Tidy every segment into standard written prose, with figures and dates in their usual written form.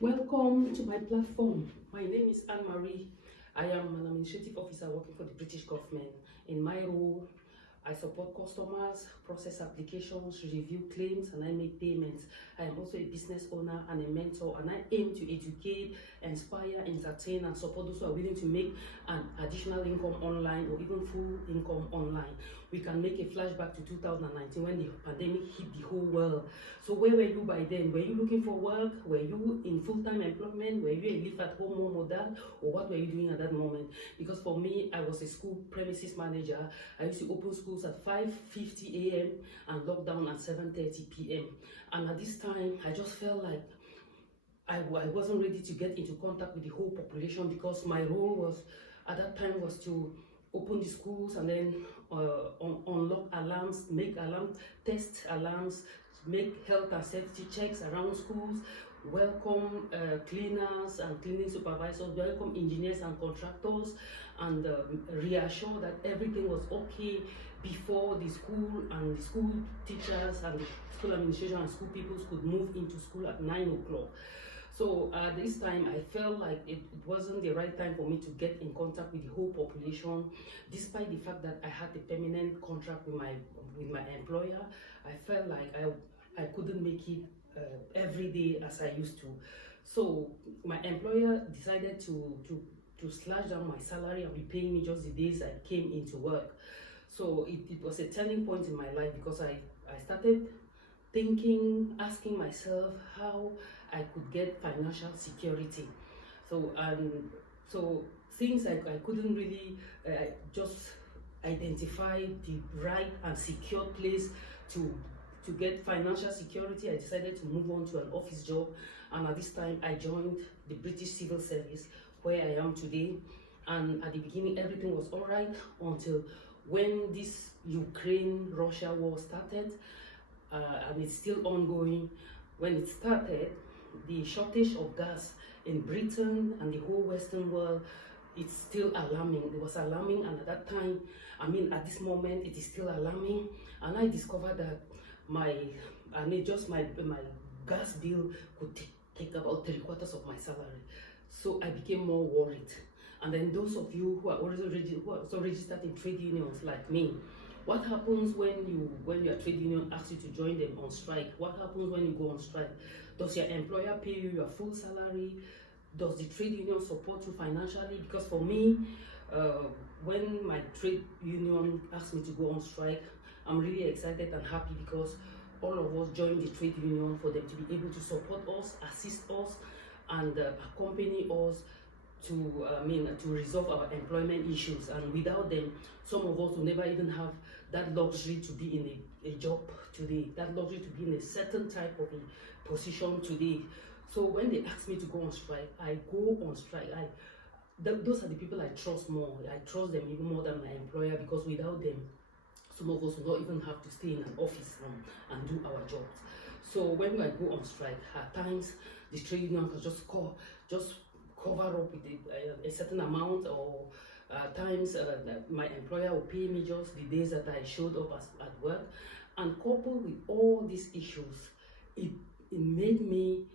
Welcome to my platform. My name is Anne-Marie. I am an administrative officer working for the British government. In my role, I support customers, process applications, review claims, and I make payments. I am also a business owner and a mentor, and I aim to educate, inspire, entertain, and support those who are willing to make an additional income online or even full income online. We can make a flashback to 2019 when the pandemic hit the whole world. So where were you by then? Were you looking for work? Were you in full-time employment? Were you a live-at-home mom or dad? Or what were you doing at that moment? Because for me, I was a school premises manager. I used to open schools at 5:50 a.m. and lock down at 7:30 p.m. And at this time, I just felt like I wasn't ready to get into contact with the whole population, because my role was at that time was to open the schools and then unlock alarms, make alarm, test alarms, make health and safety checks around schools, welcome cleaners and cleaning supervisors, welcome engineers and contractors, and reassure that everything was okay before the school and the school teachers and the school administration and school people could move into school at 9 o'clock. So at this time, I felt like it wasn't the right time for me to get in contact with the whole population, despite the fact that I had a permanent contract with my employer. I felt like I couldn't make it every day as I used to. So my employer decided to slash down my salary and be paying me just the days I came into work. So it was a turning point in my life, because I started thinking, asking myself how I could get financial security. So since I couldn't really just identify the right and secure place to get financial security, I decided to move on to an office job. And at this time, I joined the British Civil Service, where I am today. And at the beginning, everything was all right until when this Ukraine-Russia war started. And it's still ongoing. When it started, the shortage of gas in Britain and the whole Western world, it's still alarming. It was alarming, and at that time, at this moment, it is still alarming. And I discovered that my gas bill could take about 3/4 of my salary. So I became more worried. And then those of you who are also registered in trade unions like me, what happens when your trade union asks you to join them on strike? What happens when you go on strike? Does your employer pay you your full salary? Does the trade union support you financially? Because for me, when my trade union asked me to go on strike, I'm really excited and happy, because all of us joined the trade union for them to be able to support us, assist us, and accompany us to resolve our employment issues. And without them, some of us will never even have that luxury to be in a job today, that luxury to be in a certain type of a position today. So when they ask me to go on strike, I go on strike. Those are the people I trust more. I trust them even more than my employer, because without them, some of us will not even have to stay in an office and do our jobs. So when I go on strike, at times the trade union can just cover up with a certain amount, or at times my employer will pay me just the days that I showed up at work. And coupled with all these issues, it made me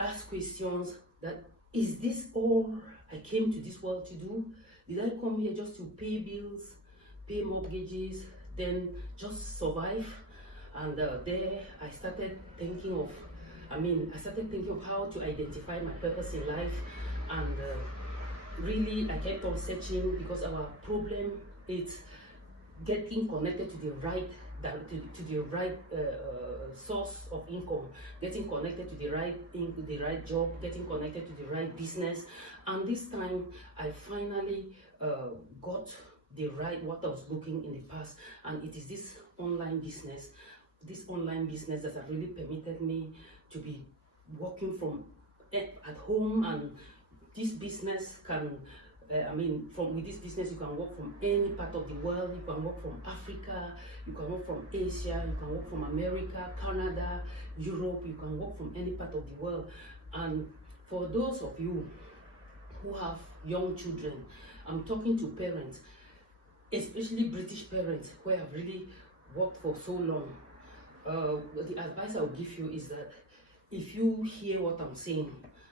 ask questions that, is this all I came to this world to do? Did I come here just to pay bills, pay mortgages, then just survive? And there I started thinking of how to identify my purpose in life. And really, I kept on searching, because our problem is getting connected to the right source of income, getting connected to the right job, getting connected to the right business. And this time, I finally got what I was looking in the past, and it is this online business that has really permitted me to be working from at home. And this business can with this business, you can work from any part of the world. You can work from Africa, you can work from Asia, you can work from America, Canada, Europe. You can work from any part of the world. And for those of you who have young children, I'm talking to parents, especially British parents who have really worked for so long. The advice I will give you is that if you hear what I'm saying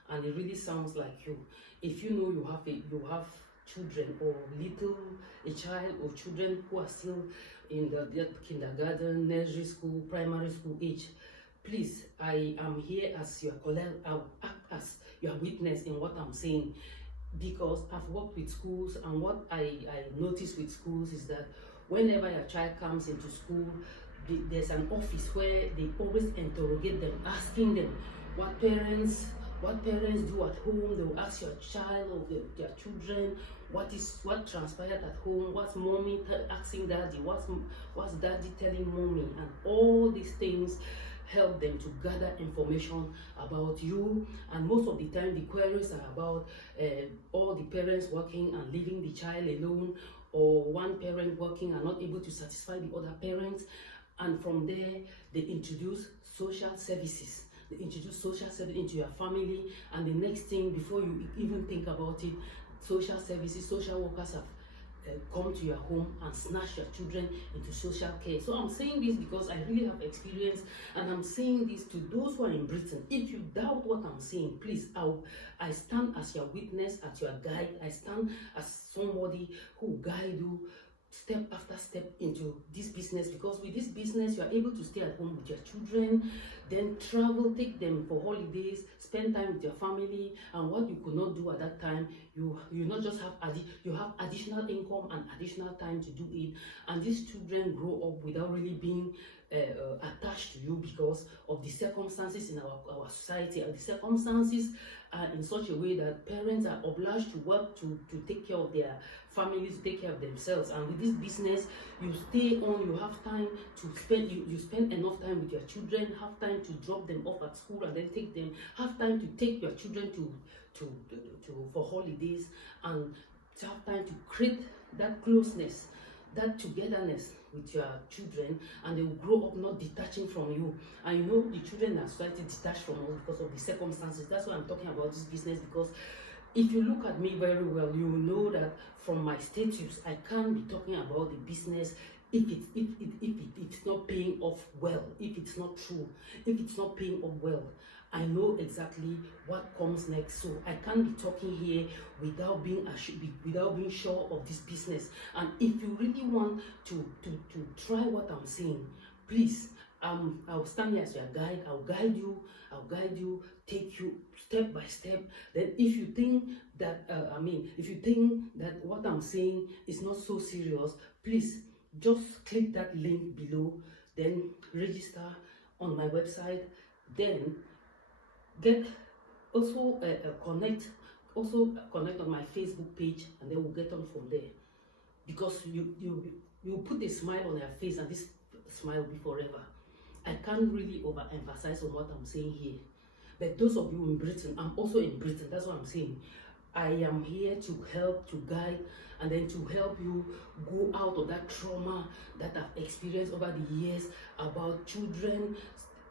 and it really sounds like you, if you know you have children or a child or children who are still in the kindergarten, nursery school, primary school age, please, I am here as your colleague. I'll act as your witness in what I'm saying, because I've worked with schools, and what I notice with schools is that whenever your child comes into school, there's an office where they always interrogate them, asking them what parents do at home. They will ask your child or their children what transpired at home, what's mommy asking daddy, what's daddy telling mommy, and all these things help them to gather information about you. And most of the time the queries are about all the parents working and leaving the child alone, or one parent working and not able to satisfy the other parents. And from there they introduce social services. They introduce social service into your family, and the next thing, before you even think about it, social services, social workers have come to your home and snatch your children into social care. So I'm saying this because I really have experience, and I'm saying this to those who are in Britain. If you doubt what I'm saying, please, I stand as your witness, as your guide. I stand as somebody who guide you step after step into this business, because with this business you are able to stay at home with your children, then travel, take them for holidays, spend time with your family, and what you could not do at that time, you not just have you have additional income and additional time to do it. And these children grow up without really being attached to you because of the circumstances in our society, and the circumstances are in such a way that parents are obliged to work to take care of their families, to take care of themselves. And with this business, you stay on, you have time to spend, you spend enough time with your children, have time to drop them off at school and then take them, have time to take your children to for holidays, and have time to create that closeness, that togetherness with your children, and they will grow up not detaching from you. And you know, the children are slightly detached from us because of the circumstances. That's why I'm talking about this business, because if you look at me very well, you will know that from my status, I can't be talking about the business if it's not paying off well, if it's not true, if it's not paying off well. I know exactly what comes next, so I can't be talking here without being sure of this business. And if you really want to try what I'm saying, please, I'll stand here as your guide. I'll guide you, take you step by step. Then if you think that if you think that what I'm saying is not so serious, please just click that link below, then register on my website, then connect on my Facebook page, and then we'll get on from there. Because you put a smile on your face, and this smile will be forever. I can't really overemphasize on what I'm saying here. But those of you in Britain, I'm also in Britain, that's what I'm saying. I am here to help, to guide, and then to help you go out of that trauma that I've experienced over the years about children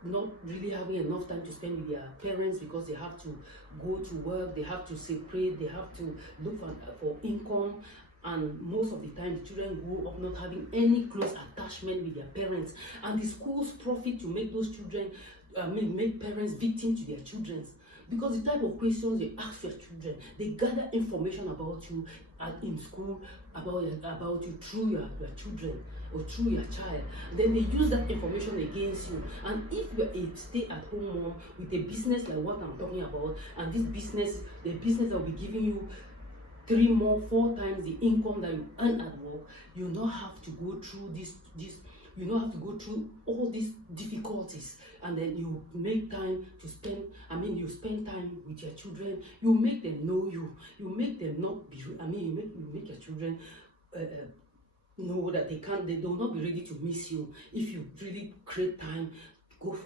not really having enough time to spend with their parents because they have to go to work, they have to separate, they have to look for income. And most of the time, the children grow up not having any close attachment with their parents. And the schools profit to make those children, make parents victims to their children. Because the type of questions they ask your children, they gather information about you in school, about you through your children or through your child. Then they use that information against you. And if you're a stay-at-home mom with a business like what I'm talking about, and this business, the business that will be giving you 3 more, 4 times the income that you earn at work, you not have to go through you not have to go through all these difficulties. And then you make time to spend, you spend time with your children, you make them know you make them not be, you make your children know that they will not be ready to miss you if you really create time. Go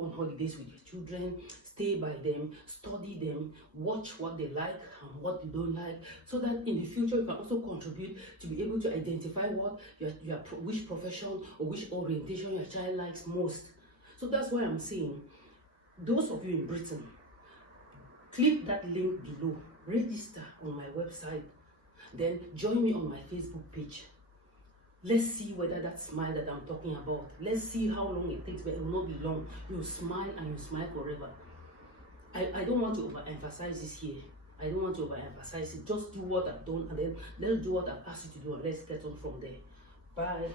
on holidays with your children, stay by them, study them, watch what they like and what they don't like, so that in the future you can also contribute to be able to identify what which profession or which orientation your child likes most. So that's why I'm saying, those of you in Britain, click that link below, register on my website, then join me on my Facebook page. Let's see whether that smile that I'm talking about. Let's see how long it takes, but it will not be long. You smile and you smile forever. I don't want to overemphasize this here. I don't want to overemphasize it. Just do what I've done and then let's do what I've asked you to do and let's get on from there. Bye.